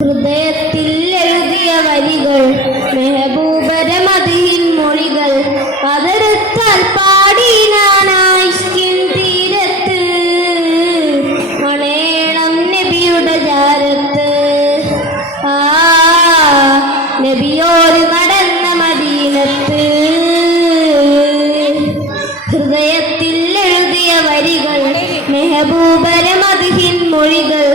ഹൃദയത്തിൽ എഴുതിയ വരികൾ മെഹബൂബര മദിഹിൻ മൊഴികൾ കതരത്താൽ പാടി നാനായിഷ്കിൻ തീരത്ത് മണേണം നബിയുടെ ജാരത്ത് നബിയോട് നടന്ന മദീനത്ത് ഹൃദയത്തിൽ എഴുതിയ വരികൾ മെഹബൂബര മദിഹിൻ മൊഴികൾ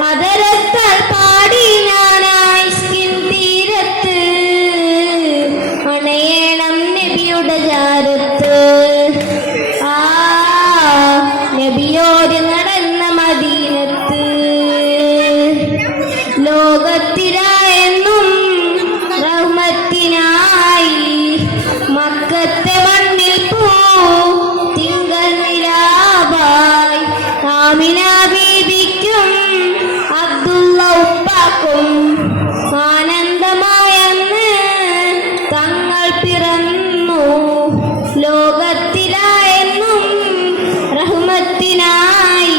കതരത്താൽ പാടി നാനായിഷ്കിൻ തീരത്ത് മണേണം നബിയുടെ ജാരത്ത് നബിയോട് നടന്ന മദീനത്ത് ലോകത്തിനായെന്നും റഹ്മത്തിനായി മക്കത്തെ മണ്ണിൽ പോ തിങ്കൾ നിലാവായി ആമിന ബീബിക്കും അബ്ദുള്ള ഉപ്പാക്കും ആനന്ദമായെന്ന് തങ്ങൾ പിറന്നു ലോകത്തിലായെന്നും റഹ്മത്തിനായി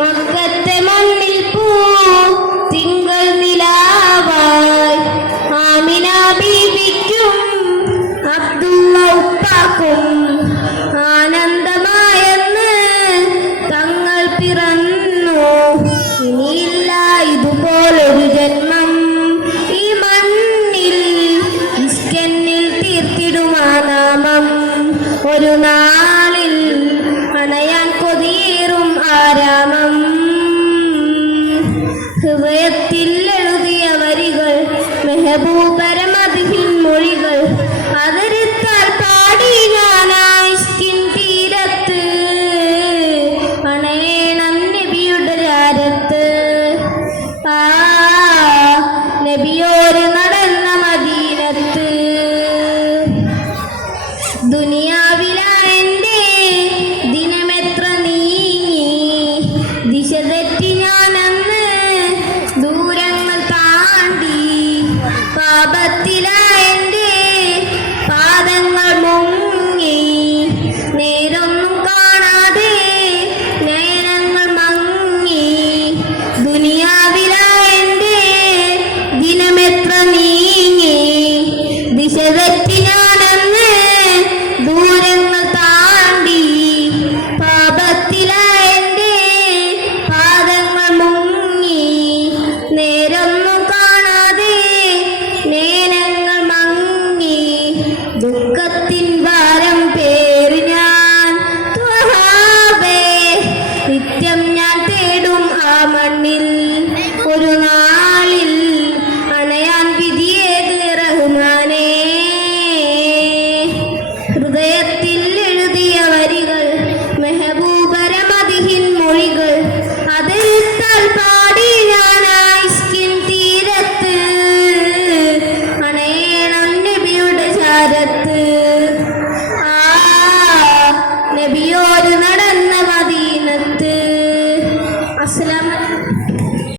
മക്കത്തെ മണ്ണിൽ പോ തിങ്കൾ നിലാവായി ആമിന ബീബിക്കും അബ്ദുള്ള ഉപ്പാക്കും ആനന്ദമായെന്ന് തങ്ങൾ പിറന്നു ഇനിയില്ല ഇതുപോലൊരു ജന്മം ഈ മണ്ണിൽ ഇസ്കന്നിൽ തീർത്തിടുമാ നാമം ഒരു നാളിൽ അണയാൻ കൊതിയേറും ആരാമം ഹൃദയത്തിൽ എഴുതിയ വരികൾ മെഹബൂബര മദിഹിൻ മൊഴികൾ അതരത്താൽ പാടി നാനായിഷ്കിൻ തീരത്ത് മണേണം നബിയുടെ ജാരത്ത് നബിയോട് നടന്ന മദീനത്ത് ദുനിയാവിലായെൻ്റെ ദിനമെത്ര നീങ്ങി ദിശ തെറ്റി ഞാനന്ന് ദൂരങ്ങൾ താണ്ടി പാപത്തിലായെൻ്റെ പാദങ്ങൾ മുങ്ങി നേരൊന്നും കാണാതെ നയനങ്ങൾ മങ്ങി ദുനിയാവിലായെൻ്റെ ദിനമെത്ര നീങ്ങി ദിശ തെറ്റി ഞാനന്ന് ദൂരങ്ങൾ താണ്ടി പാപത്തിലായെൻ്റെ പാദങ്ങൾ മുങ്ങി നേരൊന്നും കാണാതെ നേരങ്ങൾ മങ്ങി ദുഃഖത്തിൻ ഭാരം പേറി ഞാൻ ത്വഹാബേ നിത്യം ഞാൻ തേടും ആ മണ്ണിൽ ഒരു നാളിൽ അണയാൻ വിധിയേക് റഹ്മാനേ ഹൃദയത്തിൽ എഴുതിയ വരി